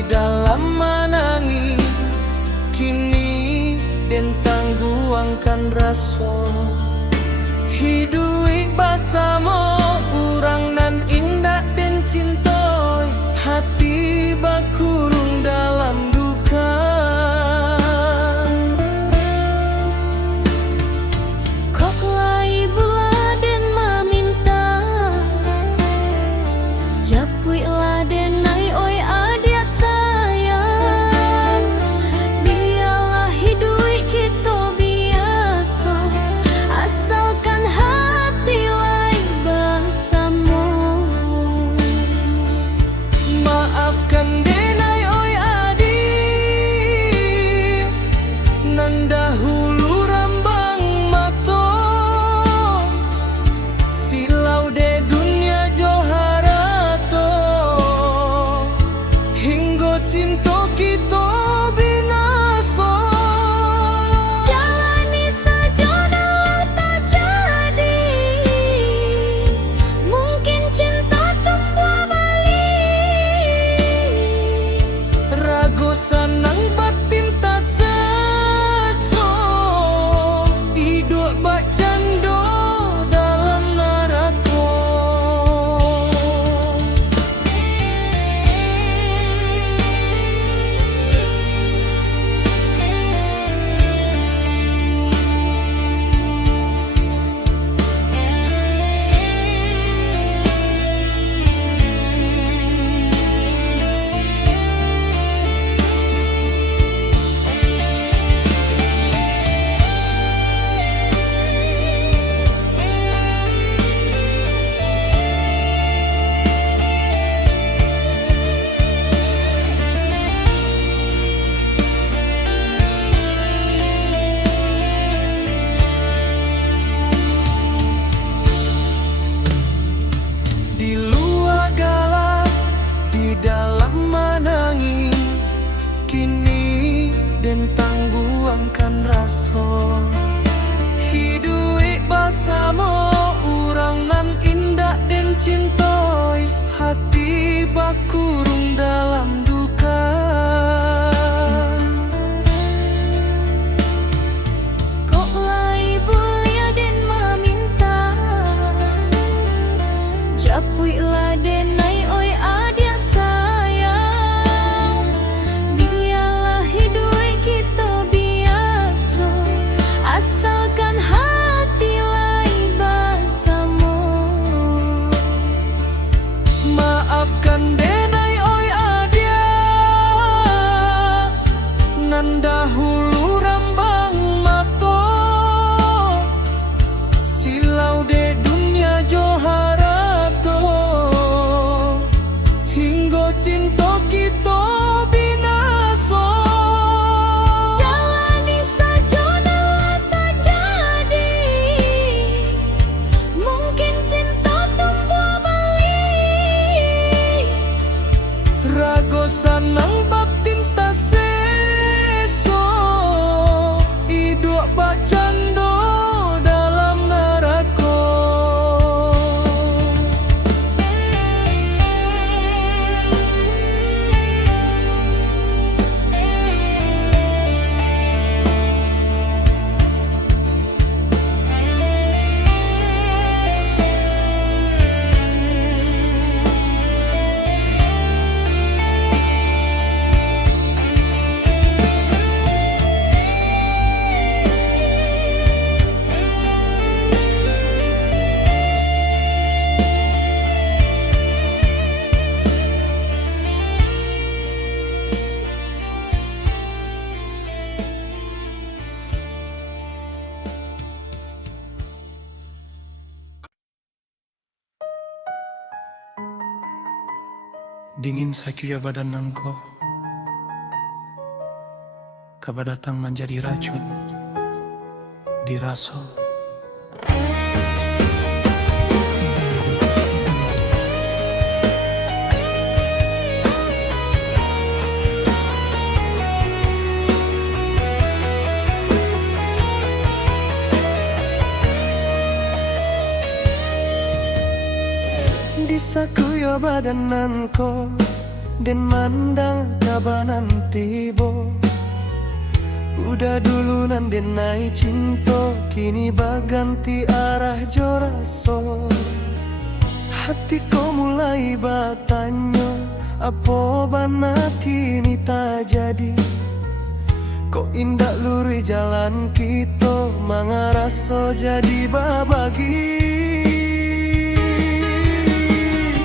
di dalam manangi kini den tangguangkan raso hidui basamo urang nan indah den cintoi hati bakurung dalam duka kok lai bula den meminta japui la den nai oi adia sayang biarlah hidui kita biasa asalkan hati lai bersama maafkan denai oi adi nan dahulu rambang mato silau de dunia joharato hingga cinta kita binaso jalani saja dalam tak jadi mungkin cinta tumbuh balik ragu sanang batin tak seso hidup bacando dalam neraka di luar galak di dalam manangi kini den tangguangkan raso hidui basamo urang nan indah den cintoi hati bakurung dalam duka kok lai bulia den meminta japui la den nai oi adia sayang biarlah hidui kita biasa asalkan hati lai bersama maafkan denai oi adia nan dahulu rambang mato silau de dunia joharato hingga cinta kita binaso jalani saja dalam tak jadi mungkin cinta tumbuh balik ragu sanang batin tak seso hidup bacando dalam neraka dingin sakuya badan nangko kabar datang menjadi racun diraso di sakuya badan nangko Den mandang kabanan tibo. Udah dulu nan denai cinta, kini baganti arah joraso. Hatiku mulai bertanya, apa bana kini tak jadi. Kok indah luri jalan kita, mangaraso jadi babagi.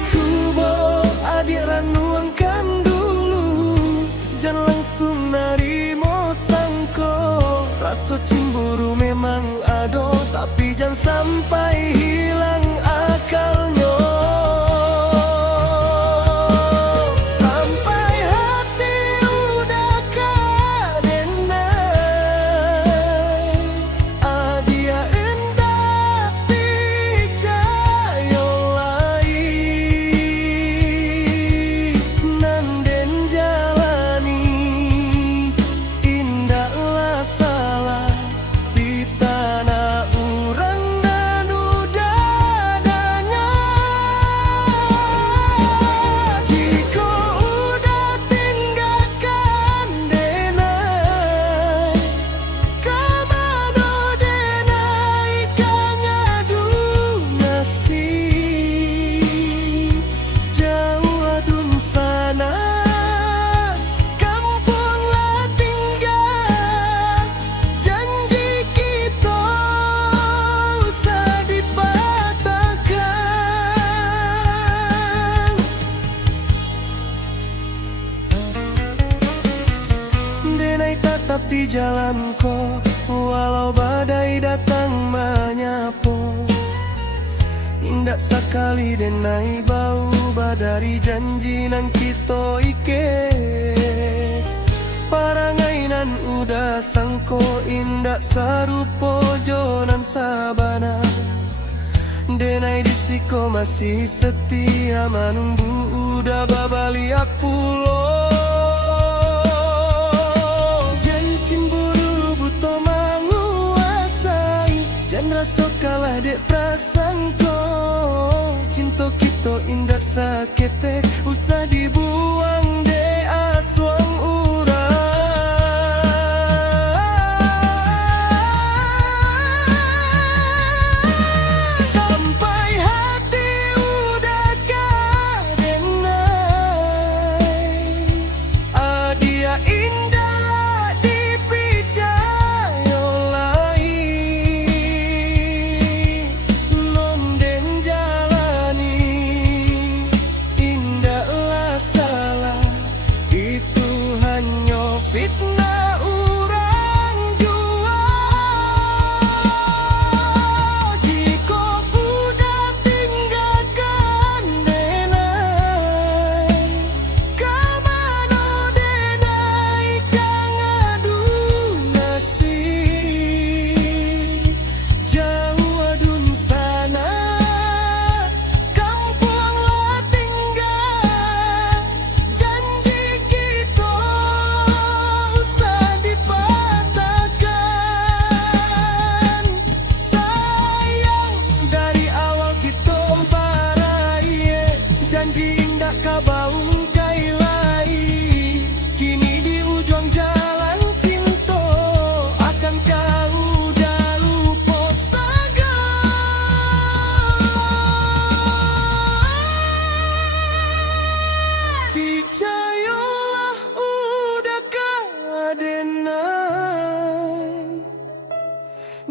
Coba adik ranuangkan dulu, jangan langsung narimo sangko. Rasa cemburu memang ada, tapi jangan sampai hilang akalnya. Di jalanku, walau badai datang menyapu, indah sekali denai bau badari janji nang kita ike. Parangainan udah sangko indah sarupo jonan sabana. Denai disiko masih setia menunggu udah babaliak pulau. Rasa kalah dek prasangko, cinta kita indah sakete, usah dibuang dek aswang urang. Sampai hati udah kadenai, adia indah fitnah orang jua. Jika udah tinggalkan denai, kemana denai kang adu nasib. Jauh adun sana, kampung lah tinggal, janji kita janji indah kabaung kailai. Kini di ujung jalan cinta, akan kau dah lupa saga. Percayalah udah kadenai,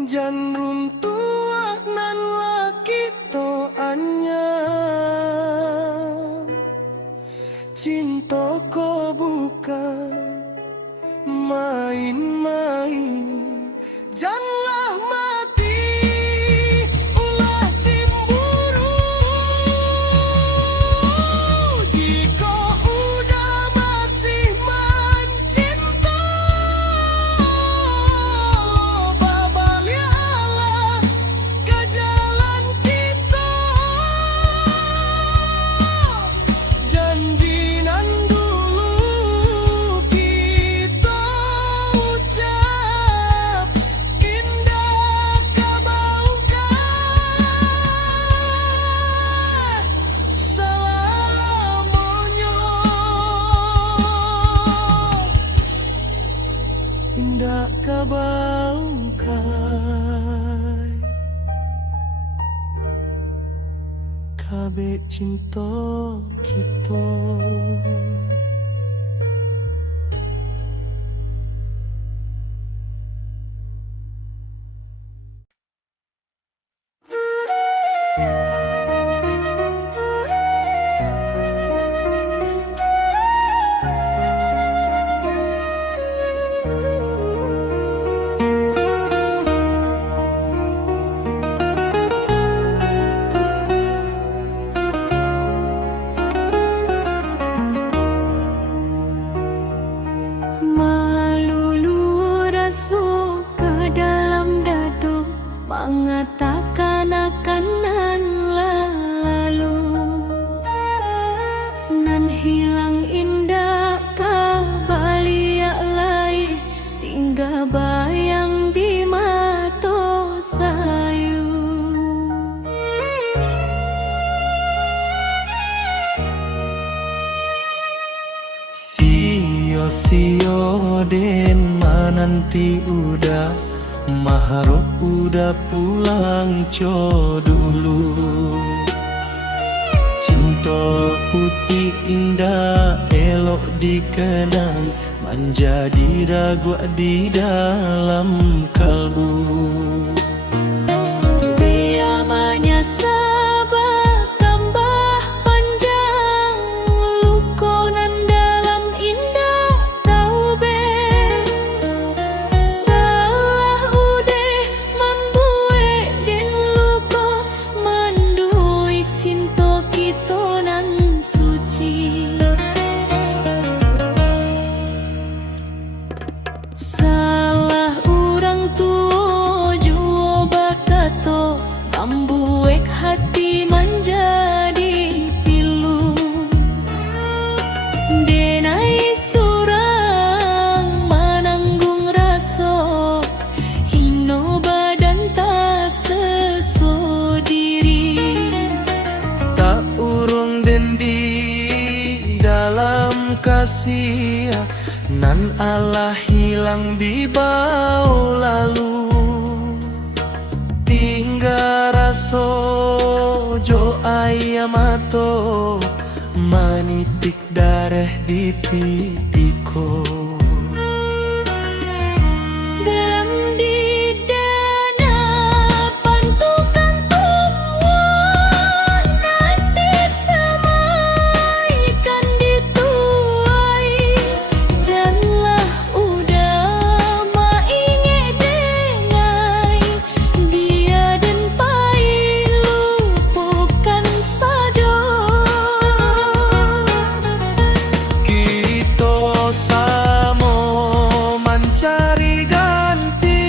jangan runtuh nan laki to anyam. Cinta ko bukan main-main, janganlah mati ulah cemburu. Jika udah masih mencinta, babalialah ke jalan kita. Janji nan dulu kita ucap, cinta kita. Melulu rasa ke dalam dadu, mengatakan akan nan lalu, nan hilang indah kabalia lai, tinggal bayang di mata sayu. Sio den menanti udah maharap udah pulang co dulu. Cinta putih indah elok dikenang, menjadi ragu di dalam kalbu. Dia menyesabak tambah panjang, lukonan dalam indah tahu be. Salah ude membuat den luko, menduik cinta kita nan suci. Salah orang tua jua bakato, membuat hati menjadi pilu. Denai surang menanggung rasa, hino badan tak sesodiri. Tak urung dendi dalam kasih, nan Allah hilang di bau lalu. Tinggal raso jo ayam mato, menitik darah di pipiku. Dan di dana pantukan tumbuhan, nanti semaikan dituai. Janganlah udah mainge dengai, biar dan pai lupakan saja. Kita samo mencari ganti,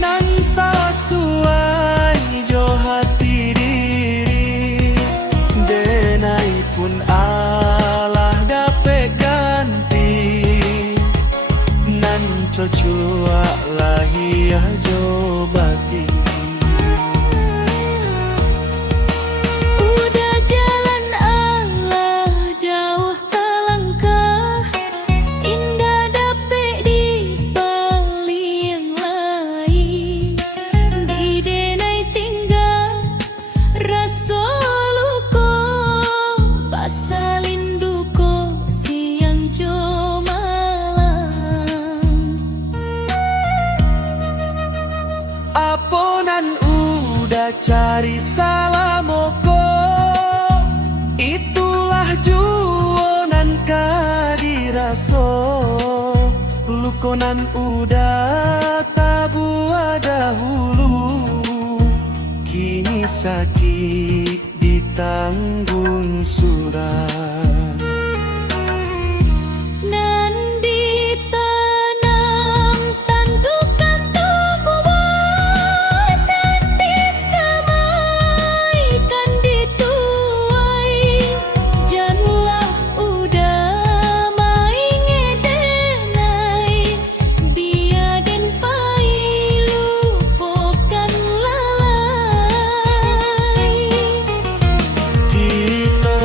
nan sesuai jo hati diri. Denai pun Allah dapat ganti, nan cocok lahir jo bati. Udah jalan Allah jauh telangkah, indah dapet di balik yang lain. Di denai tinggal rasa luka, pasalin duka siang jo malam. Aponan udah cari salah moko, itulah juonan kadiraso. Lukonan udah tabu dahulu, kini sakit ditanggung surat. Nan ditanam tantukan tumbuhan, nan disemaikan dituai. Janganlah udah mainge denai, biar den pai lupakan lalai. Kita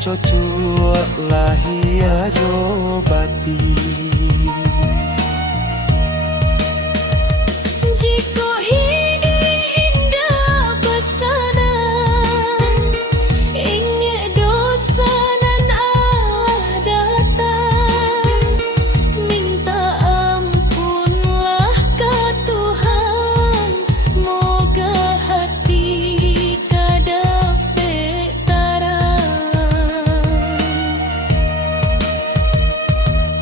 cocok lahia jobati. Jika indah pesanan, ingat dosa nan Allah datang. Minta ampunlah ke Tuhan, moga hati kadapek tarang.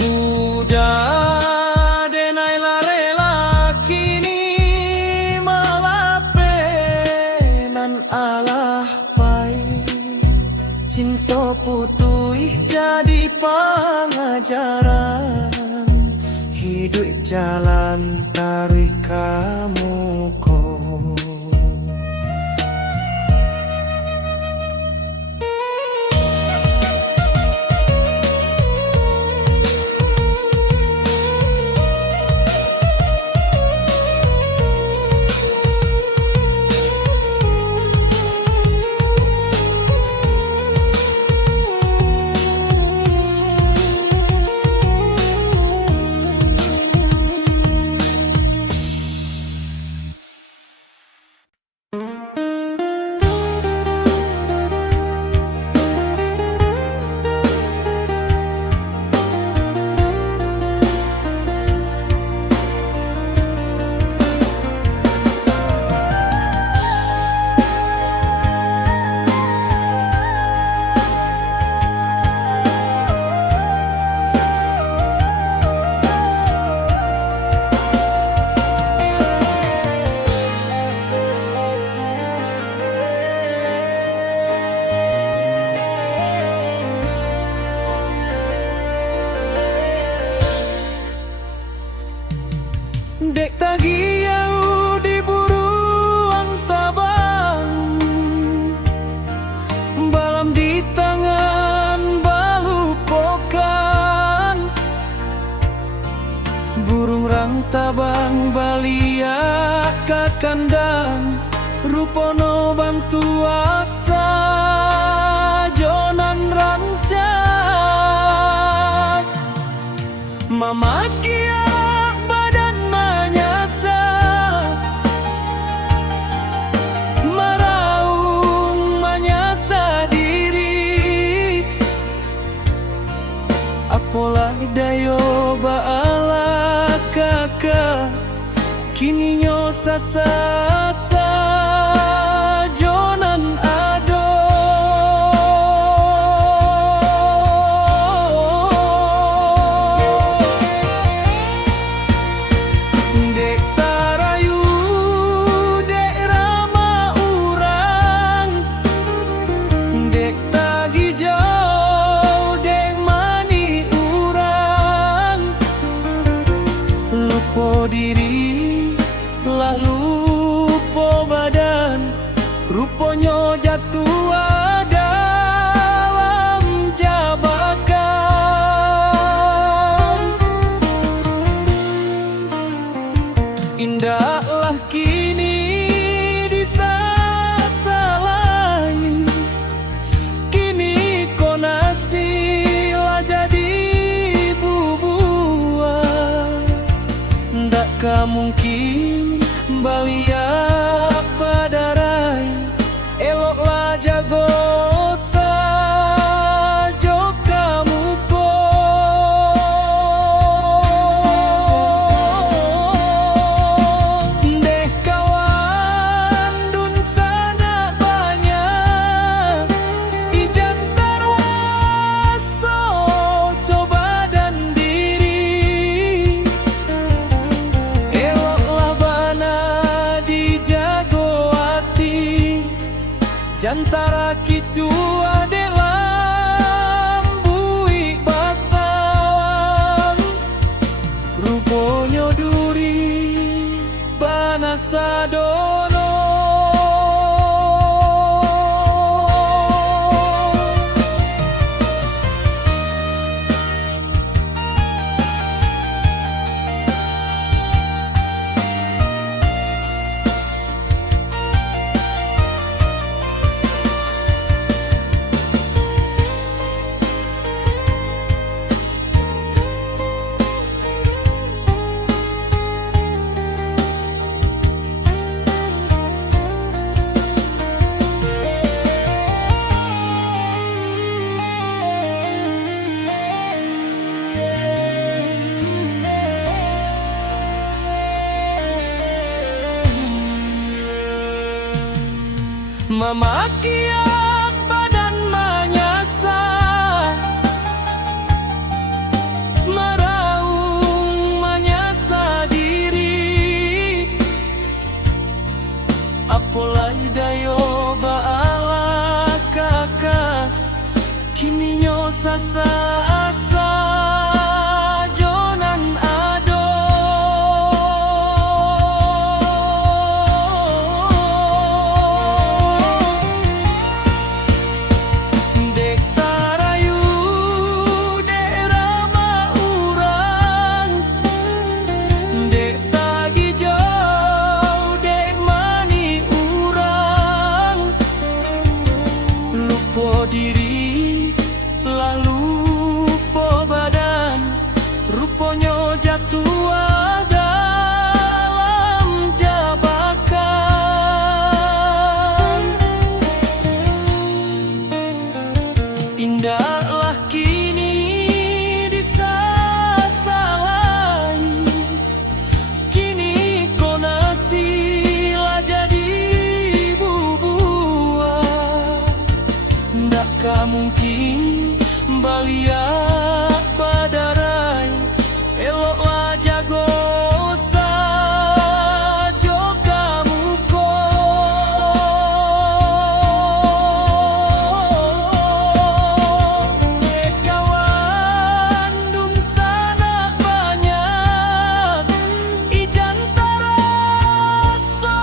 Udah denai larela kini malapenan alah pai. Cinta putui jadi pengajaran, hidup jalan tarik kamu kau. Dek tagi yau di buruan tabang, balam di tangan balupokan. Burung rang tabang balia ka kandang, rupono bantu aksa jonan rancak. Mamaki pola dayo baala kakak kini nyo sasa jonan ado. Dek tarayu dek rama urang, dek tagi jauh dek lupo diri lalu lupo badan, ruponyo jatuh dalam jabakan. Indahlah kini disasalai, kini konasi lah jadi bubuah. Ndak mungkin balia padarai, eloklah jago sajo kamu ko. Deh kawan dun sana banyak, ijan tarwaso coba dan diri. Jantara kicu adelam bui batang, ruponyo duri banasadono. memakiak badan manyasa, meraung manyasa diri. Apolai dayo baala kakak, kini nyo sasa asa jonan ado. Dek tarayu, dek rama urang, dek tagi jauh, dek mani urang. Lupa diri, lalu lupa badan, rupanya jatuh dalam jebakan. Indahlah kini disasalai, kini konasilah jadi bubuah. Ndakkah mungkin baliak padarai, eloklah jago sajo kamu ko. Kawan dun sana banyak, ijan taraso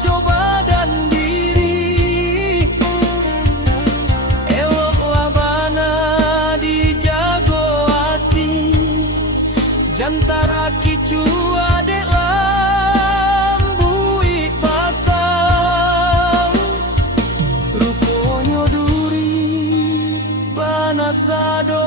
coba dan diri. Eloklah bana dijago hati, jantara kicu adek lambui batang. Ruponyo duri bana sado